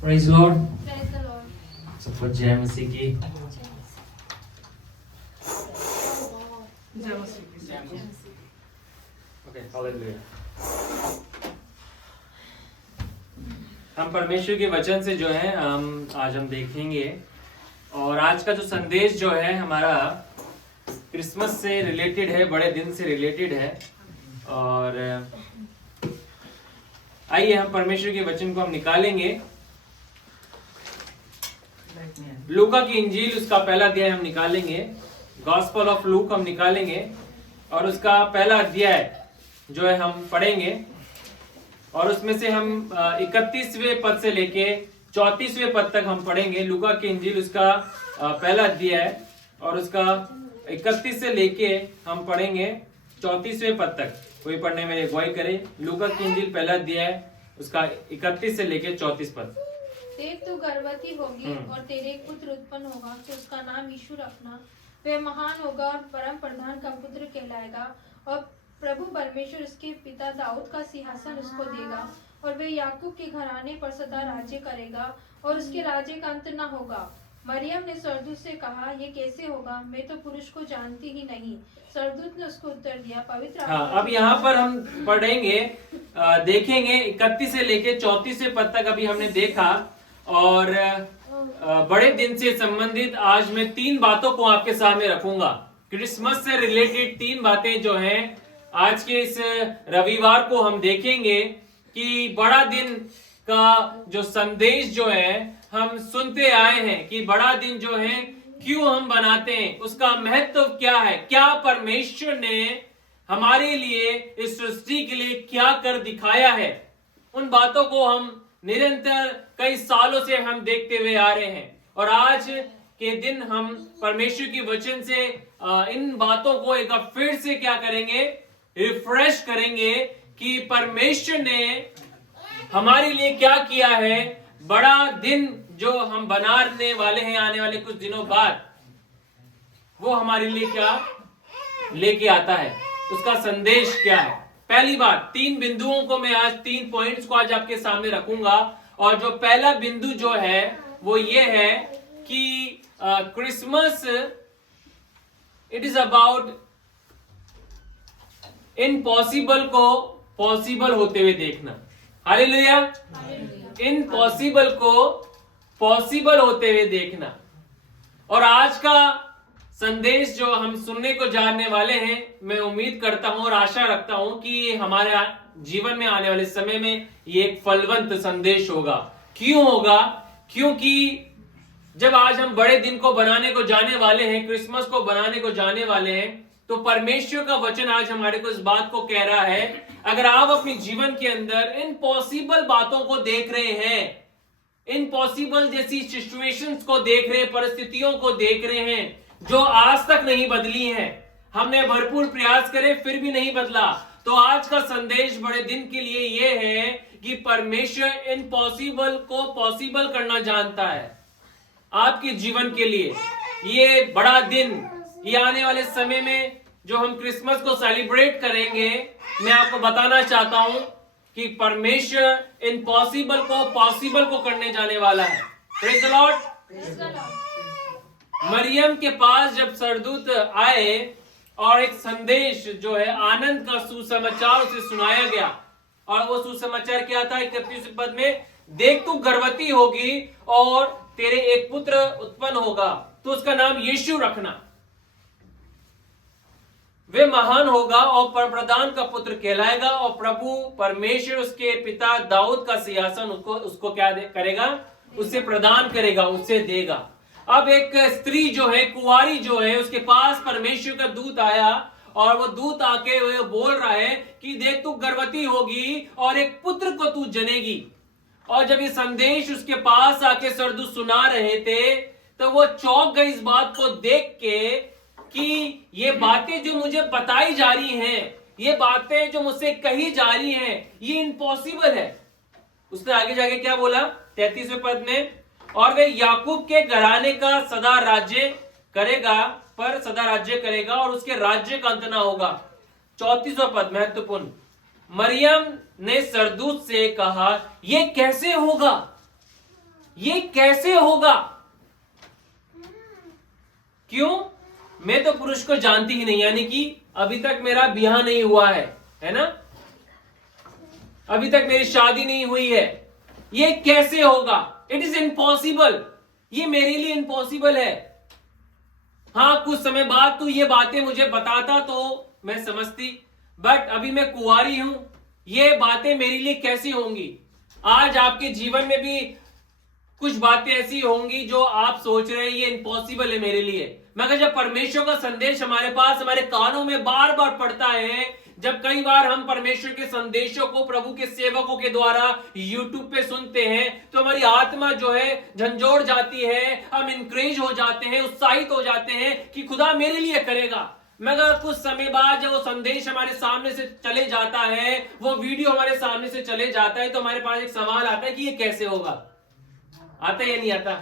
Praise Lord. Praise the Lord. सबको जय मसीह की। Okay, hallelujah. हम परमेश्वर के वचन से जो है आज हम देखेंगे, और आज का जो संदेश जो है हमारा क्रिसमस से रिलेटेड है, बड़े दिन से रिलेटेड है। और आइए हम परमेश्वर के वचन को हम निकालेंगे। लूका की इंजील उसका पहला अध्याय हम निकालेंगे, गॉस्पेल ऑफ लूक हम निकालेंगे, और उसका पहला अध्याय जो है हम पढ़ेंगे, और उसमें से हम 31वें पद से लेके 34वें पद तक हम पढ़ेंगे। लूका की इंजील उसका पहला अध्याय और उसका 31 से लेके हम पढ़ेंगे 34वें पद तक। कोई पढ़ने में अगुवाई करे। लूका की इंजील पहला अध्याय उसका 31 से लेके 34 पद। देख तू गर्भवती होगी और तेरे एक पुत्र उत्पन्न होगा, तो उसका नाम यीशु रखना। वह महान होगा और परम प्रधान का पुत्र कहलाएगा, और प्रभु परमेश्वर उसके पिता दाऊद का सिंहासन उसको देगा, और वह याकूब के घराने पर सदा राज्य करेगा, और उसके राज्य का अंत न होगा। मरियम ने स्वर्गदूत से कहा, ये कैसे होगा? मैं तो पुरुष को जानती ही नहीं। स्वर्गदूत ने उसको उत्तर दिया, पवित्र अब यहाँ पर हम पढ़ेंगे, देखेंगे 31 से लेके 34वें पद तक अभी हमने देखा। और बड़े दिन से संबंधित आज मैं 3 बातों को आपके सामने रखूंगा। क्रिसमस से रिलेटेड 3 बातें जो हैं आज के इस रविवार को हम देखेंगे कि बड़ा दिन का जो संदेश जो है हम सुनते आए हैं कि बड़ा दिन जो है क्यों हम बनाते हैं, उसका महत्व क्या है, क्या परमेश्वर ने हमारे लिए इस सृष्टि के लिए क्या कर दिखाया है। उन बातों को हम निरंतर कई सालों से हम देखते हुए आ रहे हैं, और आज के दिन हम परमेश्वर के वचन से इन बातों को एक बार फिर से क्या करेंगे, रिफ्रेश करेंगे कि परमेश्वर ने हमारे लिए क्या किया है। बड़ा दिन जो हम बनाने वाले हैं आने वाले कुछ दिनों बाद, वो हमारे लिए क्या लेके आता है, उसका संदेश क्या है। पहली बात, 3 बिंदुओं को मैं आज 3 पॉइंट्स को आज आपके सामने रखूंगा, और जो पहला बिंदु जो है वो ये है कि Christmas it is about impossible को पॉसिबल होते हुए देखना। हालेलुया। इम्पॉसिबल को पॉसिबल होते हुए देखना। और आज का संदेश जो हम सुनने को जानने वाले हैं, मैं उम्मीद करता हूं और आशा रखता हूं कि हमारे जीवन में आने वाले समय में ये एक फलवंत संदेश होगा। क्यों होगा? क्योंकि जब आज हम बड़े दिन को बनाने को जाने वाले हैं, क्रिसमस को बनाने को जाने वाले हैं, तो परमेश्वर का वचन आज हमारे को इस बात को कह रहा है, अगर आप अपने जीवन के अंदर इम्पॉसिबल बातों को देख रहे हैं, इम्पॉसिबल जैसी सिचुएशंस को देख रहे हैं, परिस्थितियों को देख रहे हैं जो आज तक नहीं बदली हैं, हमने भरपूर प्रयास करे फिर भी नहीं बदला, तो आज का संदेश बड़े दिन के लिए यह है कि परमेश्वर इम्पॉसिबल को पॉसिबल करना जानता है आपके जीवन के लिए। ये बड़ा दिन, ये आने वाले समय में जो हम क्रिसमस को सेलिब्रेट करेंगे, मैं आपको बताना चाहता हूं कि परमेश्वर इम्पॉसिबल को पॉसिबल को करने जाने वाला है। Praise the Lord. मरियम के पास जब स्वर्गदूत आए और एक संदेश जो है आनंद का सुसमाचार उसे सुनाया गया, और वो सुसमाचार क्या था? 31 पद में, देख तू गर्भवती होगी और तेरे एक पुत्र उत्पन्न होगा, तो उसका नाम यीशु रखना। वे महान होगा और परमप्रधान का पुत्र कहलाएगा, और प्रभु परमेश्वर उसके पिता दाऊद का सिंहासन उसको क्या करेगा? उससे प्रदान करेगा, उससे देगा। अब एक स्त्री जो है, कुंवारी जो है, उसके पास परमेश्वर का दूत आया, और वो दूत आके वो बोल रहा है कि देख तू गर्भवती होगी और एक पुत्र को तू जनेगी। और जब ये संदेश उसके पास आके स्वर्गदूत सुना रहे थे, तो वो चौंक गई इस बात को देख के कि ये बातें जो मुझे बताई जा रही हैं, ये बातें जो मुझसे कही जा रही हैं, ये इम्पॉसिबल है। उसने आगे जाके क्या बोला 33वें पद में, और वे याकूब के घराने का सदा राज्य करेगा, पर सदा राज्य करेगा और उसके राज्य का अंत ना होगा। 34वां पद महत्वपूर्ण, मरियम ने स्वर्गदूत से कहा, ये कैसे होगा? ये कैसे होगा? क्यों? मैं तो पुरुष को जानती ही नहीं, यानी कि अभी तक मेरा ब्याह नहीं हुआ है ना? अभी तक मेरी शादी नहीं हुई है, ये कैसे होगा? इट इज इम्पॉसिबल, ये मेरे लिए इम्पॉसिबल है। हाँ, कुछ समय बाद तू ये बातें मुझे बताता तो मैं समझती, बट अभी मैं कुंवारी हूं, ये बातें मेरे लिए कैसी होंगी? आज आपके जीवन में भी कुछ बातें ऐसी होंगी जो आप सोच रहे हैं ये इम्पॉसिबल है मेरे लिए, मगर जब परमेश्वर का संदेश हमारे पास, हमारे कानों में बार बार पड़ता है, जब कई बार हम परमेश्वर के संदेशों को प्रभु के सेवकों के द्वारा यूट्यूब पे सुनते हैं, तो हमारी आत्मा जो है झंझोड़ जाती है, हम इंकरेज हो जाते हैं, उत्साहित हो जाते हैं कि खुदा मेरे लिए करेगा। मगर कुछ समय बाद जब वो संदेश हमारे सामने से चले जाता है, वो वीडियो हमारे सामने से चले जाता है, तो हमारे पास एक सवाल आता है कि ये कैसे होगा? आता है या नहीं आता?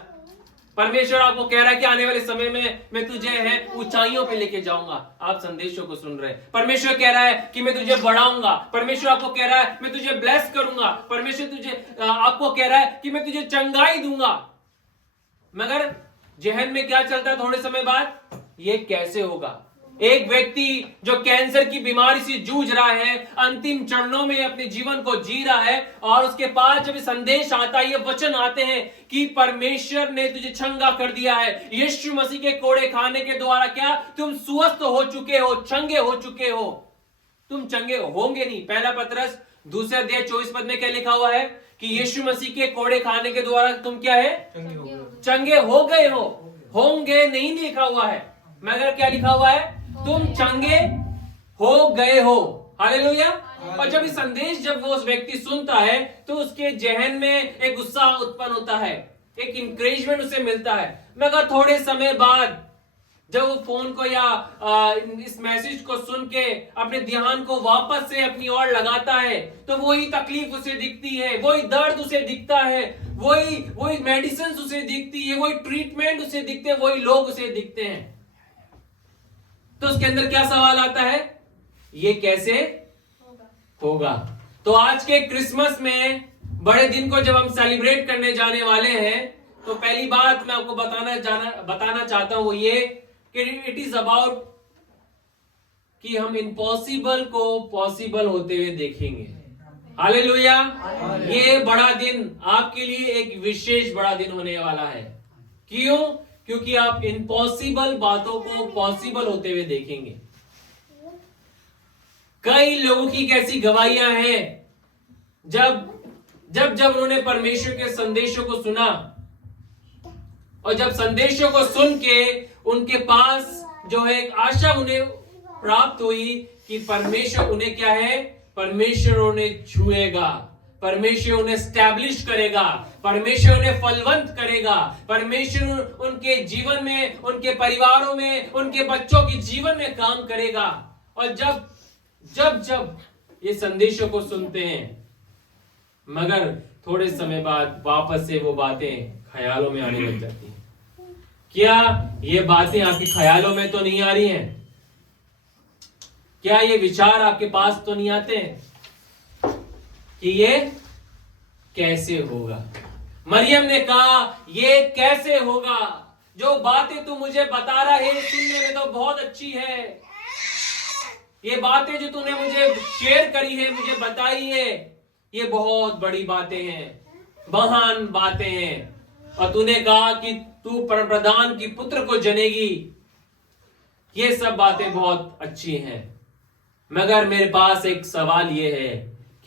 परमेश्वर आपको कह रहा है कि आने वाले समय में मैं तुझे है ऊंचाइयों पे लेके जाऊंगा। आप संदेशों को सुन रहे हैं। परमेश्वर कह रहा है कि मैं तुझे बढ़ाऊंगा। परमेश्वर आपको कह रहा है मैं तुझे ब्लेस करूंगा। परमेश्वर आपको कह रहा है कि मैं तुझे चंगाई दूंगा। मगर जहन में क्या चलता है थोड़े समय बाद? ये कैसे होगा? एक व्यक्ति जो कैंसर की बीमारी से जूझ रहा है, अंतिम चरणों में अपने जीवन को जी रहा है, और उसके पास जब संदेश आता है, ये वचन आते हैं कि परमेश्वर ने तुझे चंगा कर दिया है, यीशु मसीह के कोड़े खाने के द्वारा क्या तुम स्वस्थ हो चुके हो, चंगे हो चुके हो। तुम चंगे होंगे नहीं। पहला पतरस 2:24 में क्या लिखा हुआ है कि यीशु मसीह के कोड़े खाने के द्वारा तुम क्या है? चंगे हो गए हो। होंगे नहीं लिखा हुआ है, मगर क्या लिखा हुआ है? तुम चंगे हो गए हो। हालेलुया। और जब ये संदेश जब वो उस व्यक्ति सुनता है, तो उसके जहन में एक उत्साह उत्पन्न होता है, एक इंकरेजमेंट उसे मिलता है। मगर थोड़े समय बाद जब वो फोन को या इस मैसेज को सुन के अपने ध्यान को वापस से अपनी ओर लगाता है, तो वही तकलीफ उसे दिखती है, वही दर्द उसे दिखता है, वही मेडिसिन उसे दिखती है, वही ट्रीटमेंट उसे दिखते हैं, वही लोग उसे दिखते हैं। तो उसके अंदर क्या सवाल आता है? ये कैसे होगा? तो आज के क्रिसमस में बड़े दिन को जब हम सेलिब्रेट करने जाने वाले हैं, तो पहली बात मैं आपको बताना चाहता हूं वो ये कि इट इज अबाउट कि हम इम्पॉसिबल को पॉसिबल होते हुए देखेंगे। हालेलुया। ये बड़ा दिन आपके लिए एक विशेष बड़ा दिन होने वाला है। क्यों? क्योंकि आप इम्पॉसिबल बातों को पॉसिबल होते हुए देखेंगे। कई लोगों की कैसी गवाहियां हैं, जब उन्होंने परमेश्वर के संदेशों को सुना, और जब संदेशों को सुन के उनके पास जो है एक आशा उन्हें प्राप्त हुई कि परमेश्वर उन्हें क्या है? परमेश्वर उन्हें छुएगा, परमेश्वर उन्हें स्टैब्लिश करेगा, परमेश्वर उन्हें फलवंत करेगा, परमेश्वर उनके जीवन में, उनके परिवारों में, उनके बच्चों के जीवन में काम करेगा। और जब ये संदेशों को सुनते हैं, मगर थोड़े समय बाद वापस से वो बातें ख्यालों में आने लग जाती हैं। क्या ये बातें आपके ख्यालों में तो नहीं आ रही हैं? क्या ये विचार आपके पास तो नहीं आते हैं कि ये कैसे होगा? मरियम ने कहा ये कैसे होगा? जो बातें तू मुझे बता रहा है सुनने में तो बहुत अच्छी है, ये बातें जो तूने मुझे शेयर करी है, मुझे बताई है, ये बहुत बड़ी बातें हैं, महान बातें हैं। और तूने कहा कि तू परमप्रधान की पुत्र को जनेगी, ये सब बातें बहुत अच्छी हैं, मगर मेरे पास एक सवाल ये है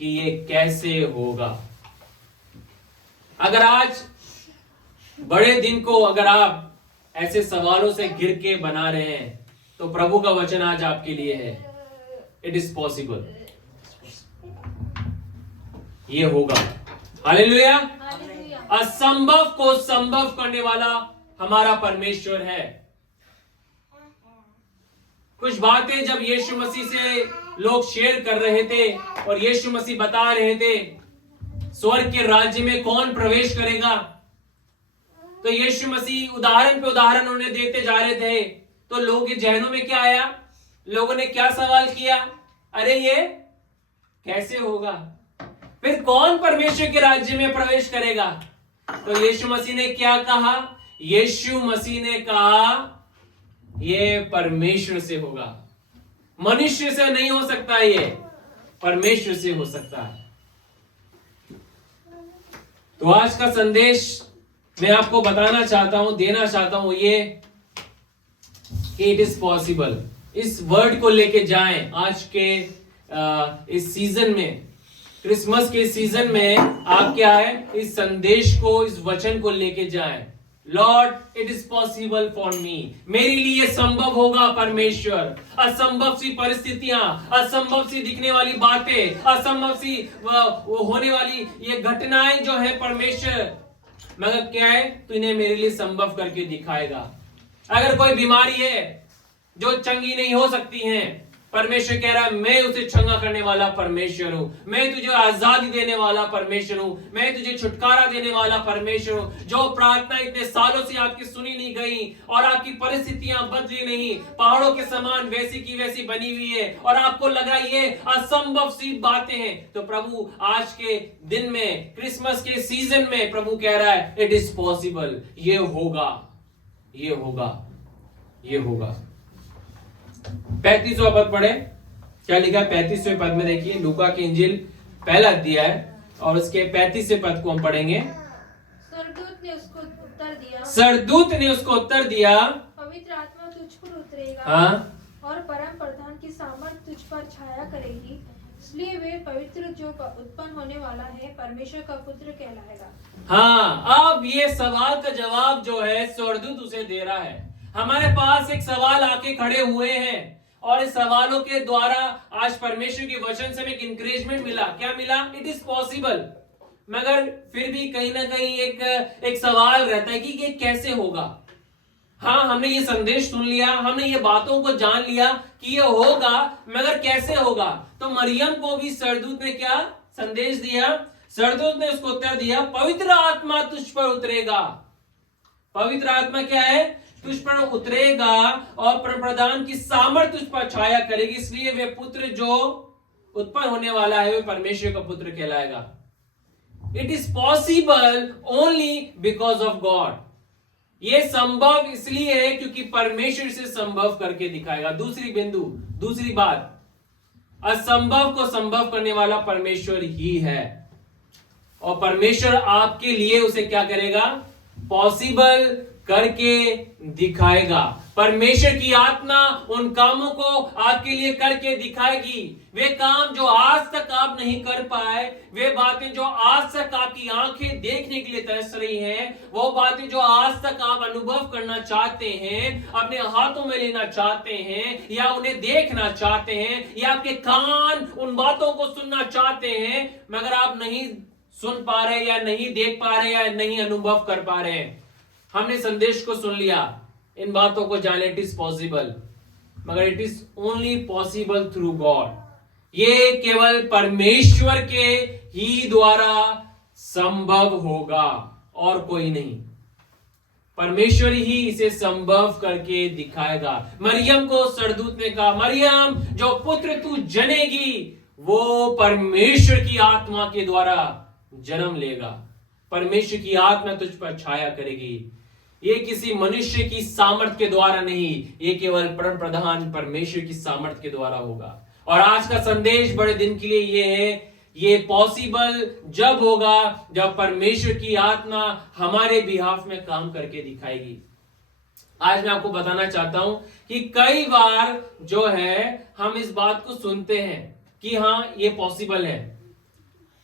कि ये कैसे होगा? अगर आज बड़े दिन को अगर आप ऐसे सवालों से घिर के बना रहे हैं, तो प्रभु का वचन आज आपके लिए है, इट इज पॉसिबल, ये होगा। हालेलुया। असंभव को संभव करने वाला हमारा परमेश्वर है। कुछ बातें जब यीशु मसीह से लोग शेयर कर रहे थे और यीशु मसीह बता रहे थे स्वर्ग के राज्य में कौन प्रवेश करेगा, तो यीशु मसीह उदाहरण पे उदाहरण उन्हें देते जा रहे थे, तो लोगों के जहनों में क्या आया? लोगों ने क्या सवाल किया? अरे ये कैसे होगा? फिर कौन परमेश्वर के राज्य में प्रवेश करेगा? तो यीशु मसीह ने क्या कहा? यीशु मसीह ने कहा ये परमेश्वर से होगा, मनुष्य से नहीं हो सकता, ये परमेश्वर से हो सकता है। तो आज का संदेश मैं आपको बताना चाहता हूं, देना चाहता हूं ये कि इट इज पॉसिबल। इस वर्ड को लेके जाएं। आज के इस सीजन में, क्रिसमस के सीजन में आप क्या है, इस संदेश को, इस वचन को लेके जाएं। Lord, it is possible for me, मेरे लिए संभव होगा परमेश्वर। असंभव सी परिस्थितियां, असंभव सी दिखने वाली बातें, असंभव सी होने वाली ये घटनाएं जो है परमेश्वर, मगर क्या है, तू इन्हें मेरे लिए संभव करके दिखाएगा। अगर कोई बीमारी है जो चंगी नहीं हो सकती है, परमेश्वर कह रहा है मैं उसे चंगा करने वाला परमेश्वर हूं, मैं तुझे आजादी देने वाला परमेश्वर हूं, मैं तुझे छुटकारा देने वाला परमेश्वर हूं। जो प्रार्थना इतने सालों से आपकी सुनी नहीं गई और आपकी परिस्थितियां बदली नहीं, पहाड़ों के समान वैसी की वैसी बनी हुई है और आपको लगा ये असंभव सी बातें हैं, तो प्रभु आज के दिन में, क्रिसमस के सीजन में प्रभु कह रहा है इट इज पॉसिबल, ये होगा, ये होगा, ये होगा। 35वां पद पढ़े, क्या लिखा है 35वें पद में? देखिए, लूका की इंजील पहला अध्याय और उसके 35वें पद को हम पढ़ेंगे। सरदूत ने उसको उत्तर दिया, सरदूत ने उसको उत्तर दिया, पवित्र आत्मा तुझ पर उतरेगा, हाँ, और परम प्रधान की सामर्थ तुझ पर छाया करेगी, इसलिए वे पवित्र जो उत्पन्न होने वाला है परमेश्वर का पुत्र कहलाएगा। हाँ, अब ये सवाल का जवाब जो है सरदूत उसे दे रहा है। हमारे पास एक सवाल आके खड़े हुए हैं और इस सवालों के द्वारा आज परमेश्वर के वचन से एक इंकरेजमेंट मिला। क्या मिला? It is possible. मगर फिर भी कहीं ना कहीं एक सवाल रहता है कि ये कैसे होगा। हाँ, हमने ये संदेश सुन लिया, हमने ये बातों को जान लिया कि ये होगा, मगर कैसे होगा? तो मरियम को भी सरदूत ने क्या संदेश दिया? सरदूत ने उसको उत्तर दिया, पवित्र आत्मा तुझ पर उतरेगा। पवित्र आत्मा क्या है? तुझ पर उतरेगा और प्रधान की सामर्थ तुझ पर छाया करेगी, इसलिए वे पुत्र जो उत्पन्न होने वाला है वे परमेश्वर का पुत्र कहलाएगा। It is possible only because of God. ये संभव इसलिए है क्योंकि परमेश्वर से संभव करके दिखाएगा। दूसरी बिंदु, दूसरी बात, असंभव को संभव करने वाला परमेश्वर ही है और परमेश्वर आपके लिए उसे क्या करेगा? पॉसिबल करके दिखाएगा। परमेश्वर की आत्मा उन कामों को आपके लिए करके दिखाएगी। वे काम जो आज तक आप नहीं कर पाए, वे बातें जो आज तक आपकी आंखें देखने के लिए तरस रही हैं, वो बातें जो आज तक आप अनुभव करना चाहते हैं, अपने हाथों में लेना चाहते हैं, या उन्हें देखना चाहते हैं, या आपके कान उन बातों को सुनना चाहते हैं, मगर आप नहीं सुन पा रहे, या नहीं देख पा रहे, या नहीं अनुभव कर पा रहे हैं। हमने संदेश को सुन लिया, इन बातों को जाने, इट इज पॉसिबल, मगर it is only possible through God. ये केवल परमेश्वर के ही द्वारा संभव होगा और कोई नहीं। परमेश्वर ही इसे संभव करके दिखाएगा। मरियम को सरदूत ने कहा, मरियम जो पुत्र तू जनेगी वो परमेश्वर की आत्मा के द्वारा जन्म लेगा। परमेश्वर की आत्मा तुझ पर छाया करेगी। ये किसी मनुष्य की सामर्थ के द्वारा नहीं, ये केवल परम प्रधान परमेश्वर की सामर्थ के द्वारा होगा। और आज का संदेश बड़े दिन के लिए ये है, ये पॉसिबल जब होगा जब परमेश्वर की आत्मा हमारे बिहाफ में काम करके दिखाएगी। आज मैं आपको बताना चाहता हूं कि कई बार जो है हम इस बात को सुनते हैं कि हाँ ये पॉसिबल है,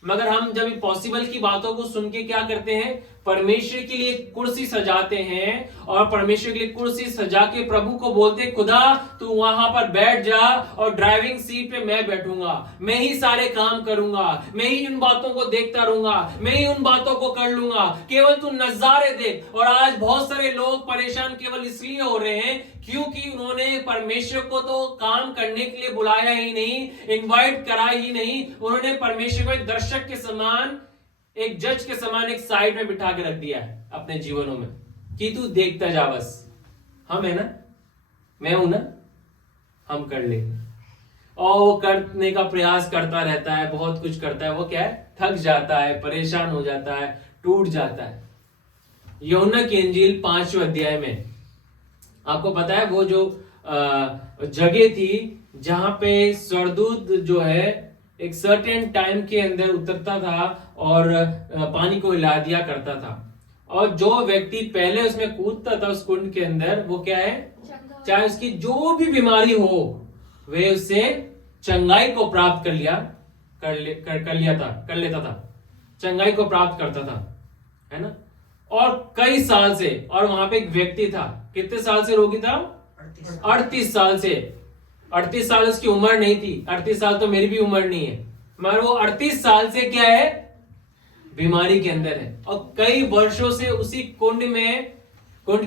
मगर हम जब पॉसिबल की बातों को सुन के क्या करते हैं? परमेश्वर के लिए कुर्सी सजाते हैं और परमेश्वर के लिए कुर्सी सजा के प्रभु को बोलते हैं, खुदा तू वहां पर बैठ जा और ड्राइविंग सीट पे मैं बैठूंगा, मैं ही सारे काम करूंगा, मैं ही उन बातों को देखता रहूंगा, मैं ही उन बातों को कर लूंगा, केवल तू नजारे देख। और आज बहुत सारे लोग परेशान केवल इसलिए हो रहे हैं क्योंकि उन्होंने परमेश्वर को तो काम करने के लिए बुलाया ही नहीं, इनवाइट करा ही नहीं, उन्होंने परमेश्वर को एक दर्शक के समान, एक जज के समान एक साइड में बिठा के रख दिया है अपने जीवनों में कि तू देखता जा, बस हम है ना, मैं हूं ना, हम कर लेंगे। और वो करने का प्रयास करता रहता है, बहुत कुछ करता है, वो क्या है? थक जाता है, परेशान हो जाता है, टूट जाता है। यूहन्ना की इंजील 5वें अध्याय में आपको पता है वो जो जगह थी जहां पे स्वर्गदूत जो है एक सर्टेन टाइम के अंदर उतरता था और पानी को हिला दिया करता था, और जो व्यक्ति पहले उसमें कूदता था उस कुंड के अंदर, वो क्या है, चाहे उसकी जो भी बीमारी हो वे उससे चंगाई को प्राप्त कर लेता था, चंगाई को प्राप्त करता था, है ना। और कई साल से, और वहां पे एक व्यक्ति था, कितने साल से रोगी था, 38 साल से। 38 साल उसकी उम्र नहीं थी, 38 साल तो मेरी भी उम्र नहीं है, मगर वो 38 साल से क्या है, बीमारी के अंदर है, और कई वर्षों से उसी कुंड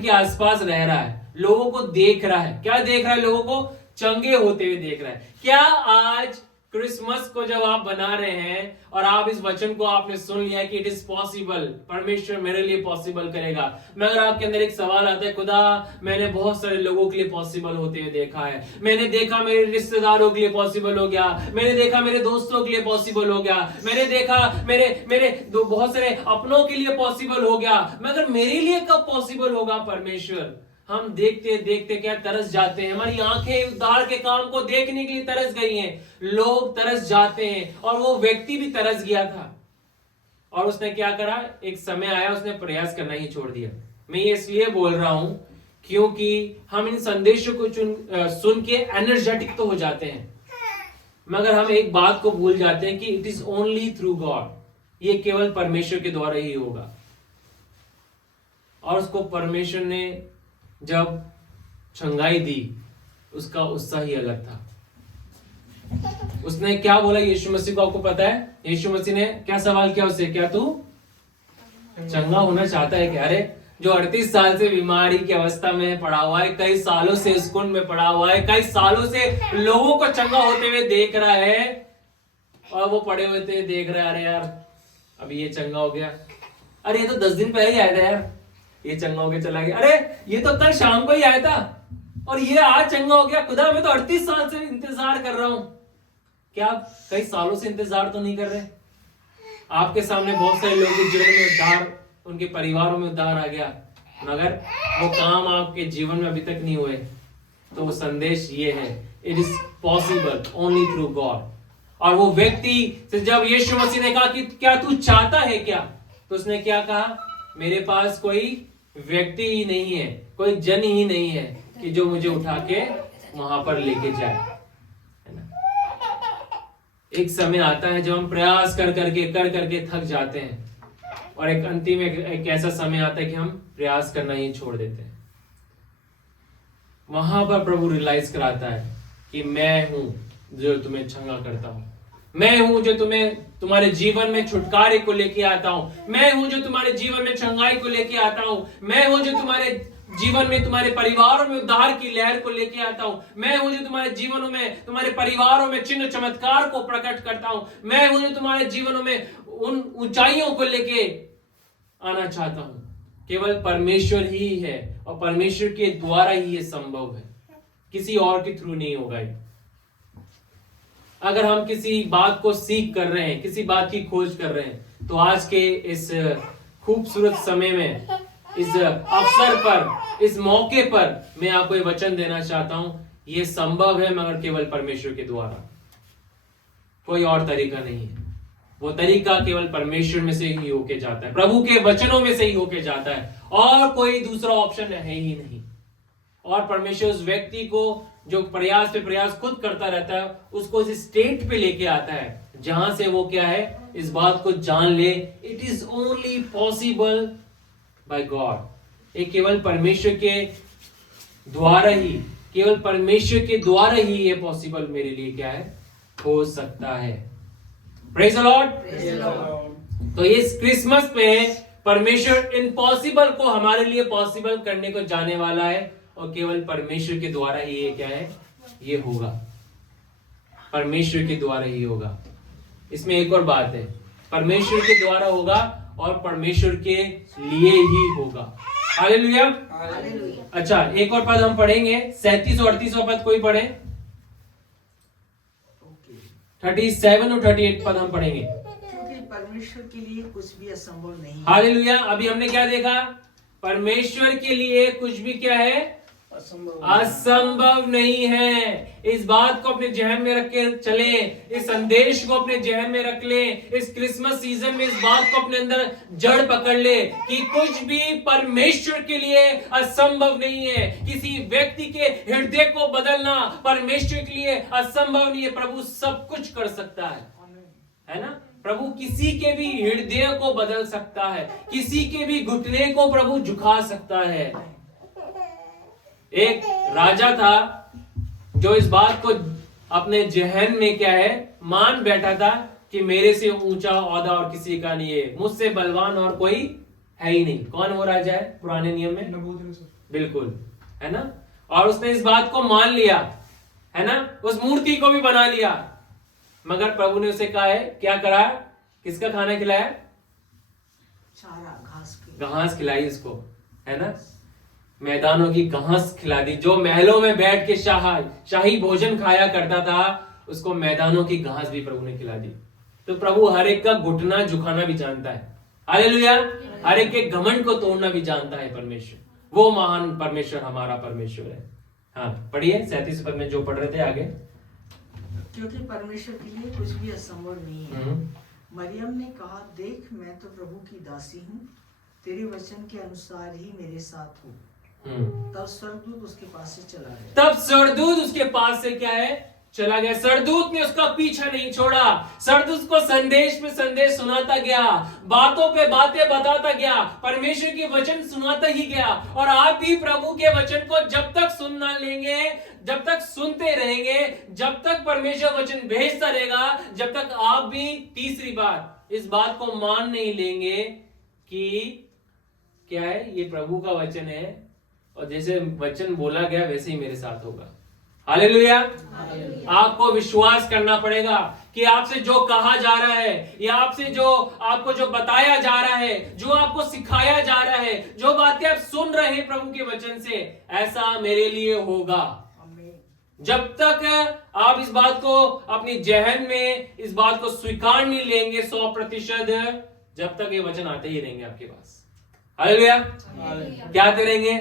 के आसपास रह रहा है, लोगों को देख रहा है। क्या देख रहा है, लोगों को चंगे होते हुए देख रहा है। क्या आज क्रिसमस को जब आप बना रहे हैं और आप इस वचन को आपने सुन लिया कि इट इज पॉसिबल, परमेश्वर मेरे लिए पॉसिबल करेगा, मगर आपके अंदर एक सवाल आता है, खुदा मैंने बहुत सारे लोगों के लिए पॉसिबल होते हुए देखा है, मैंने देखा मेरे रिश्तेदारों के लिए पॉसिबल हो गया, मैंने देखा मेरे दोस्तों के लिए पॉसिबल हो गया, मैंने देखा मेरे बहुत सारे अपनों के लिए पॉसिबल हो गया, मगर मेरे लिए कब पॉसिबल होगा परमेश्वर। हम देखते देखते क्या तरस जाते हैं, हमारी आंखें उद्धार के काम को देखने के लिए तरस गई हैं, लोग तरस जाते हैं, और वो व्यक्ति भी तरस गया था, और उसने क्या करा, एक समय आया उसने प्रयास करना ही छोड़ दिया। मैं ये इसलिए बोल रहा हूं क्योंकि हम इन संदेशों को सुन के एनर्जेटिक तो हो जाते हैं, मगर हम एक बात को भूल जाते हैं कि it is only through God, ये केवल परमेश्वर के द्वारा ही होगा। और उसको परमेश्वर ने जब चंगाई दी, उसका उत्साह ही अलग था। उसने क्या बोला यीशु मसीह को, आपको पता है यीशु मसीह ने क्या सवाल किया उससे, क्या तू चंगा होना चाहता है क्या? अरे जो 38 साल से बीमारी की अवस्था में पड़ा हुआ है, कई सालों से इस कुंड में पड़ा हुआ है, कई सालों से लोगों को चंगा होते हुए देख रहा है, और वो पड़े हुए थे देख रहा है, अरे यार अभी ये चंगा हो गया, अरे ये तो 10 दिन पहले ही आया था यार, ये चंगा हो गया चला गया, अरे ये तो कल शाम को ही आया था और ये आज चंगा हो गया, खुदा मैं तो 38 साल से इंतजार कर रहा हूं। क्या आप कई सालों से इंतजार तो नहीं कर रहे? आपके सामने बहुत सारे लोगों के जीवन में उद्धार, उनके परिवारों में उद्धार आ गया, मगर वो काम आपके जीवन में अभी तक नहीं हुए। तो वो संदेश ये है, it is possible only through God. और वो व्यक्ति से जब यीशु मसीह ने कहा कि क्या तू चाहता है क्या, तो उसने क्या कहा, मेरे पास कोई व्यक्ति ही नहीं है, कोई जन ही नहीं है कि जो मुझे उठा के वहां पर लेके जाए, है ना। एक समय आता है जब हम प्रयास कर करके थक जाते हैं, और एक अंतिम एक ऐसा समय आता है कि हम प्रयास करना ही छोड़ देते हैं। वहां पर प्रभु रियलाइज कराता है कि मैं हूं जो तुम्हें चंगा करता हूं, मैं हूं जो तुम्हें तुम्हारे जीवन में छुटकारे को लेके आता हूं, मैं हूं जो तुम्हारे जीवन में चंगाई को लेके आता हूं, मैं हूं जो तुम्हारे जीवन में तुम्हारे परिवारों में उद्धार की लहर को लेके आता हूं, मैं हूं जो तुम्हारे जीवनों में तुम्हारे परिवारों में चिन्ह चमत्कार को प्रकट करता हूं, मैं हूं जो तुम्हारे जीवनों में उन ऊंचाइयों को लेके आना चाहता हूं। केवल परमेश्वर ही है, और परमेश्वर के द्वारा ही ये संभव है, किसी और के थ्रू नहीं होगा। अगर हम किसी बात को सीख कर रहे हैं, किसी बात की खोज कर रहे हैं, तो आज के इस खूबसूरत समय में, इस अवसर पर, इस मौके पर मैं आपको ये वचन देना चाहता हूं, ये संभव है मगर केवल परमेश्वर के द्वारा, कोई और तरीका नहीं है। वो तरीका केवल परमेश्वर में से ही होके जाता है, प्रभु के वचनों में से ही होके जाता है, और कोई दूसरा ऑप्शन है ही नहीं। और परमेश्वर उस व्यक्ति को जो प्रयास पे प्रयास खुद करता रहता है, उसको इस स्टेट पे लेके आता है जहां से वो क्या है, इस बात को जान ले, it is only possible by God. ये केवल परमेश्वर के द्वारा ही, केवल परमेश्वर के द्वारा ही ये पॉसिबल मेरे लिए क्या है, हो सकता है। Praise the Lord. तो इस क्रिसमस पे परमेश्वर इम्पॉसिबल को हमारे लिए पॉसिबल करने को जाने वाला है, और केवल परमेश्वर के द्वारा ही ये क्या है, ये होगा, परमेश्वर के द्वारा ही होगा। इसमें एक और बात है, परमेश्वर के द्वारा होगा और परमेश्वर के लिए ही होगा। हालेलुया। अच्छा, एक और पद हम पढ़ेंगे, 37 और 38वां पद कोई पढ़े? 37 और 38 पद हम पढ़ेंगे। क्योंकि परमेश्वर के लिए कुछ भी असंभव नहीं। हालेलुया। अभी हमने क्या देखा परमेश्वर के लिए कुछ भी क्या है, असंभव नहीं है। इस बात को अपने जहन में रख के चले, इस संदेश को अपने जहन में रख ले। इस क्रिसमस सीजन में इस बात को अपने अंदर जड़ पकड़ ले कि कुछ भी परमेश्वर के लिए असंभव नहीं है। किसी व्यक्ति के हृदय को बदलना परमेश्वर के लिए असंभव नहीं है। प्रभु सब कुछ कर सकता है ना। प्रभु किसी के भी हृदय को बदल सकता है, किसी के भी घुटने को प्रभु झुका सकता है। एक राजा था जो इस बात को अपने जहन में क्या है, मान बैठा था कि मेरे से ऊंचा ओहदा और किसी का नहीं है, मुझसे बलवान और कोई है ही नहीं। कौन वो राजा है पुराने नियम में? बिल्कुल, है ना। और उसने इस बात को मान लिया, है ना, उस मूर्ति को भी बना लिया। मगर प्रभु ने उसे कहा है, क्या करा, किसका खाना खिलाया? चारा, घास खिलाई उसको, है ना। मैदानों की घास खिला दी। जो महलों में बैठ के शाही भोजन खाया करता था, उसको मैदानों की घास भी प्रभु ने खिला दी। तो प्रभु हर एक का घुटना झुकाना भी जानता है। हालेलुया। हर एक के घमंड को तोड़ना भी जानता है परमेश्वर। वो महान परमेश्वर हमारा परमेश्वर है। हाँ, पढ़िए 37 पद में जो पढ़ रहे थे आगे। क्योंकि परमेश्वर के लिए कुछ भी असंभव नहीं है। मरियम ने कहा, देख मैं तो प्रभु की दासी हूँ, तेरे वचन के अनुसार ही मेरे साथ हो। तब स्वर्गदूत उसके पास से चला गया। तब स्वर्गदूत उसके पास से क्या है, चला गया। स्वर्गदूत ने उसका पीछा नहीं छोड़ा। स्वर्गदूत को संदेश पे संदेश सुनाता गया, बातों पे बातें बताता गया, परमेश्वर के वचन सुनाता ही गया। और आप भी प्रभु के वचन को जब तक सुनना लेंगे, जब तक सुनते रहेंगे, जब तक परमेश्वर वचन भेजता रहेगा, जब तक आप भी तीसरी बार इस बात को मान नहीं लेंगे कि क्या है, ये प्रभु का वचन है और जैसे वचन बोला गया वैसे ही मेरे साथ होगा। हालेलुया। आपको विश्वास करना पड़ेगा कि आपसे जो कहा जा रहा है, या आपसे जो आपको जो बताया जा रहा है, जो आपको सिखाया जा रहा है, जो बातें आप सुन रहे हैं प्रभु के वचन से, ऐसा मेरे लिए होगा। जब तक आप इस बात को अपनी जहन में इस बात को स्वीकार नहीं लेंगे 100%, जब तक ये वचन आते ही रहेंगे आपके पास। हालेलुया। क्या आते रहेंगे?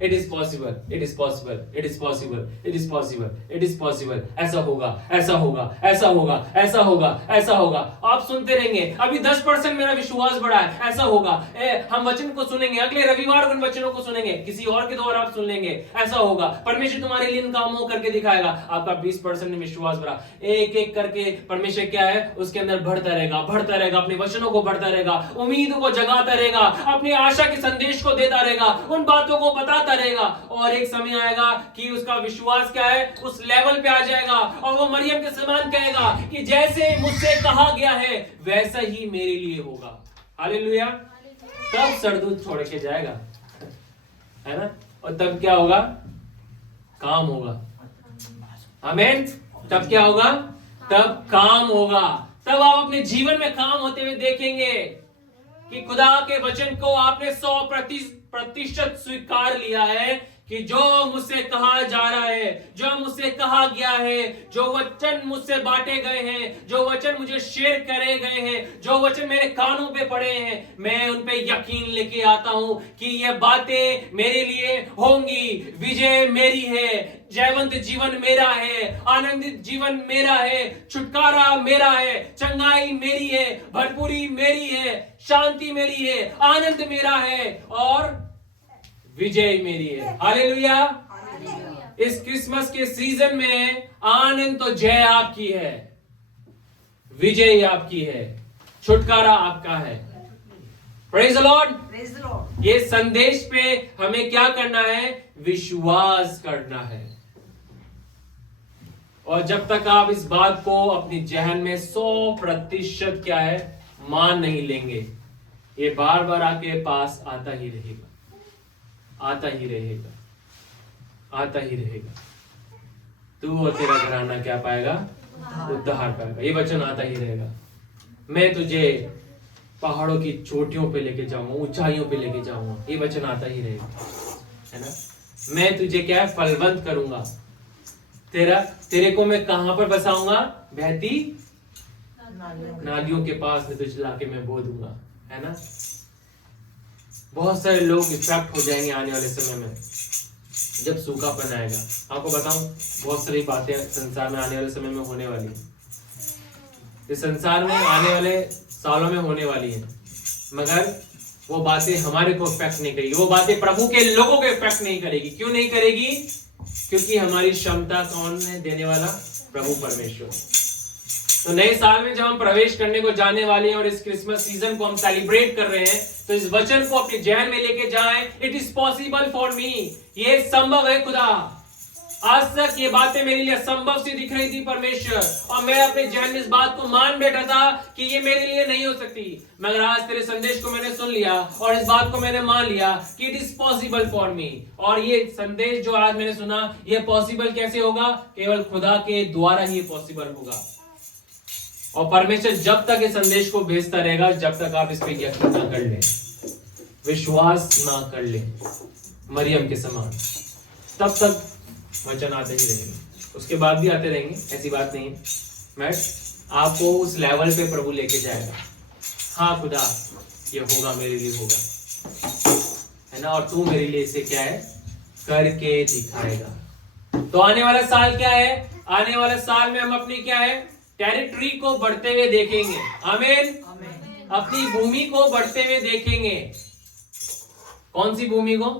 It is possible, it is possible, it is possible, it is possible, it is possible। ऐसा होगा, ऐसा होगा, ऐसा होगा, ऐसा होगा, ऐसा होगा। आप सुनते रहेंगे। अभी 10% मेरा विश्वास बढ़ा है, ऐसा होगा। हम वचन को सुनेंगे, अगले रविवार उन वचनों को सुनेंगे, किसी और के द्वारा आप सुन लेंगे, ऐसा होगा। परमेश्वर तुम्हारे लिए इन कामों करके दिखाएगा। आपका 20% में विश्वास बढ़ा। एक एक करके परमेश्वर क्या है, उसके अंदर बढ़ता रहेगा, बढ़ता रहेगा, अपने वचनों को बढ़ता रहेगा, उम्मीदों को जगाता रहेगा, अपनी आशा के संदेश को देता रहेगा, उन बातों को बताता रहेगा। और एक समय आएगा कि उसका विश्वास क्या है, उस लेवल पे आ जाएगा और वो मरियम के समान कहेगा कि जैसे मुझसे कहा गया है वैसा ही मेरे लिए होगा। हालेलुया। तब स्वर्गदूत छोड़ के जाएगा, है ना। और तब क्या होगा? काम होगा। आमीन। तब क्या होगा? तब काम होगा। तब आप अपने जीवन में काम होते हुए देखेंगे कि खुदा के वचन को आपने 100% स्वीकार लिया है कि जो मुझसे कहा जा रहा है, जो मुझसे कहा गया है, जो वचन मुझसे बांटे गए हैं, जो वचन मुझे शेयर करे गए हैं, जो वचन मेरे कानों पे पड़े हैं, मैं उन पे यकीन लेके आता हूं कि ये बातें मेरे लिए होंगी। विजय मेरी है, जयवंत जीवन मेरा है, आनंदित जीवन मेरा है, छुटकारा मेरा है, चंगाई मेरी है, भरपूरी मेरी है, शांति मेरी है, आनंद मेरा है और विजय मेरी है। हालेलुया। इस क्रिसमस के सीजन में आनंद तो जय आपकी है, विजय आपकी है, छुटकारा आपका है। Praise the Lord. Praise the Lord. ये संदेश पे हमें क्या करना है? विश्वास करना है। और जब तक आप इस बात को अपनी जहन में 100% क्या है, मान नहीं लेंगे, ये बार बार आपके पास आता ही रहेगा, आता ही रहेगा, आता ही रहेगा। तू और तेरा घराना क्या पाएगा? उद्धार पाएगा। ये वचन आता ही रहेगा। मैं तुझे पहाड़ों की चोटियों पे लेके जाऊंगा, ऊंचाइयों पे लेके जाऊंगा, ये वचन आता ही रहेगा, है ना। मैं तुझे क्या है, फलवंत करूंगा। तेरे को मैं कहां पर बसाऊंगा? बहती नालियों के पास में तुझे लाके मैं बो दूंगा, है ना। बहुत सारे लोग इफेक्ट हो जाएंगे आने वाले समय में जब सूखापन आएगा। आपको बताऊं, बहुत सारी बातें संसार में आने वाले समय में होने वाली है, इस संसार में आने वाले सालों में होने वाली है, मगर वो बातें हमारे को इफेक्ट नहीं करेगी, वो बातें प्रभु के लोगों को इफेक्ट नहीं करेगी। क्यों नहीं करेगी? क्योंकि हमारी क्षमता कौन है देने वाला? प्रभु परमेश्वर। तो नए साल में जब हम प्रवेश करने को जाने वाले हैं और इस क्रिसमस सीजन को हम सेलिब्रेट कर रहे हैं, तो इस वचन को अपने जहन में लेके जाएं, it is possible for me, ये संभव है खुदा। आज तक ये बातें मेरे लिए असंभव सी दिख रही थी परमेश्वर, और मैं अपने जहन में इस बात को मान बैठा था कि ये मेरे लिए नहीं हो सकती, मगर आज तेरे संदेश को मैंने सुन लिया और इस बात को मैंने मान लिया कि it is possible for me. और ये संदेश जो आज मैंने सुना, ये पॉसिबल कैसे होगा? केवल खुदा के द्वारा ही पॉसिबल होगा। और परमेश्वर जब तक इस संदेश को भेजता रहेगा, जब तक आप इस पे यकीन ना कर ले, विश्वास ना कर ले मरियम के समान, तब तक वचन आते ही रहेंगे, उसके बाद भी आते रहेंगे, ऐसी बात नहीं है। मैं आपको उस लेवल पे प्रभु लेके जाएगा। हाँ खुदा, ये होगा, मेरे लिए होगा, है ना, और तू मेरे लिए इसे क्या है करके दिखाएगा। तो आने वाला साल क्या है? आने वाले साल में हम अपनी क्या है टेरिटरी को बढ़ते हुए देखेंगे। आमीन। अपनी भूमि को बढ़ते हुए देखेंगे। कौन सी भूमि को?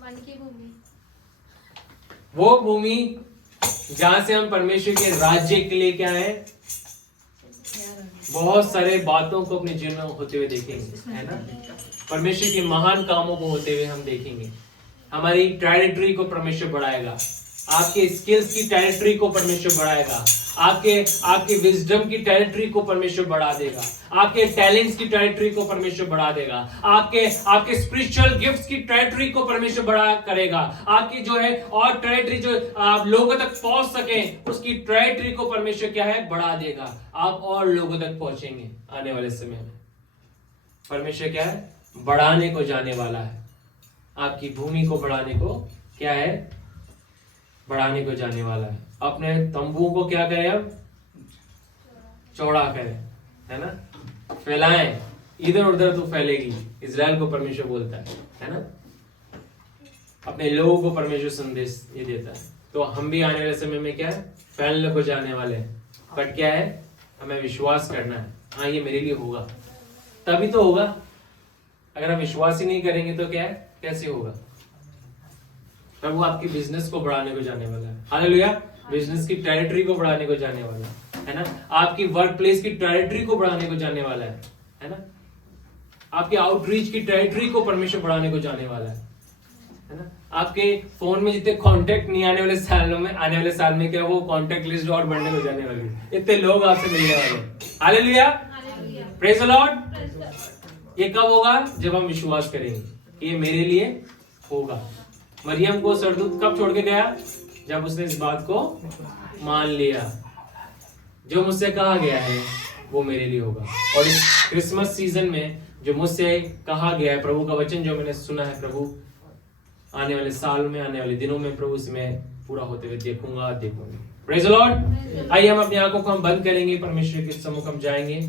मन की भूमि, वो भूमि जहां से हम परमेश्वर के राज्य के लिए क्या है बहुत सारे बातों को अपने जीवन में होते हुए देखेंगे, है ना। परमेश्वर के महान कामों को होते हुए हम देखेंगे। हमारी टेरिटरी को परमेश्वर बढ़ाएगा, आपके स्किल्स की टेरिटरी को परमेश्वर बढ़ाएगा, आपके विजडम की टेरिटरी को परमेश्वर बढ़ा देगा, आपके टैलेंट्स की टेरिटरी को परमेश्वर बढ़ा देगा, आपके स्पिरिचुअल गिफ्ट्स की टेरिटरी को परमेश्वर बढ़ा करेगा, आपकी जो है और टेरिटरी जो आप लोगों तक पहुंच सके उसकी टेरिटरी को परमेश्वर क्या है बढ़ा देगा। आप और लोगों तक पहुंचेंगे आने वाले समय में। परमेश्वर क्या है बढ़ाने को जाने वाला है, आपकी भूमि को बढ़ाने को क्या है बढ़ाने को जाने वाला है। अपने तंबुओं को क्या करें अब चौड़ा करें, है ना, फैलाएं, इधर उधर तो फैलेगी, इजराइल को परमेश्वर बोलता है ना। अपने लोगों को परमेश्वर संदेश ये देता है। तो हम भी आने वाले समय में क्या है फैलने को जाने वाले हैं, बट क्या है हमें विश्वास करना है। हाँ ये मेरे लिए होगा, तभी तो होगा। अगर हम विश्वास ही नहीं करेंगे तो क्या है कैसे होगा। प्रभु आपकी बिजनेस को बढ़ाने को जाने वाला है, हालेलुया। बिजनेस की टेरिटरी को बढ़ाने को जाने वाला है ना। आपकी वर्क प्लेस की टेरिटरी को बढ़ाने को जाने वाला है ना। आपके आउटरीच की टेरिटरी को परमेश्वर बढ़ाने को जाने वाला है ना। आपके फोन में जितने कांटेक्ट नहीं आने वाले सालों में, आने वाले साल में क्या वो कांटेक्ट लिस्ट और बढ़ने को जाने वाली है। इतने लोग आपसे मिलने वाले, हालेलुया, प्रेज द लॉर्ड। ये कब होगा जब हम विश्वास करेंगे ये मेरे लिए होगा। मरियम को सरदूत कब छोड़ के गया? जब उसने इस बात को मान लिया, जो मुझसे कहा गया है वो मेरे लिए होगा। और इस क्रिसमस सीजन में जो मुझसे कहा गया है, प्रभु का वचन जो मैंने सुना है, प्रभु आने वाले साल में, आने वाले दिनों में प्रभु से मैं पूरा होते हुए देखूंगा। Praise the Lord. आइए हम अपनी आंखों को हम बंद करेंगे, परमेश्वर के सम्मुख हम जाएंगे।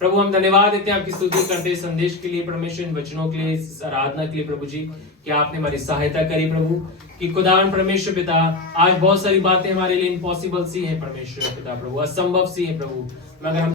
प्रभु हम धन्यवाद देते हैं आपकी स्तुति करते हैं संदेश के लिए, परमेश्वर इन वचनों के लिए, इस आराधना के लिए प्रभु जी, कि आपने हमारी सहायता करी प्रभु, कि खुदावन परमेश्वर पिता आज बहुत सारी बातें हमारे लिए इम्पॉसिबल सी है परमेश्वर पिता प्रभु, असंभव सी है प्रभु, मगर हम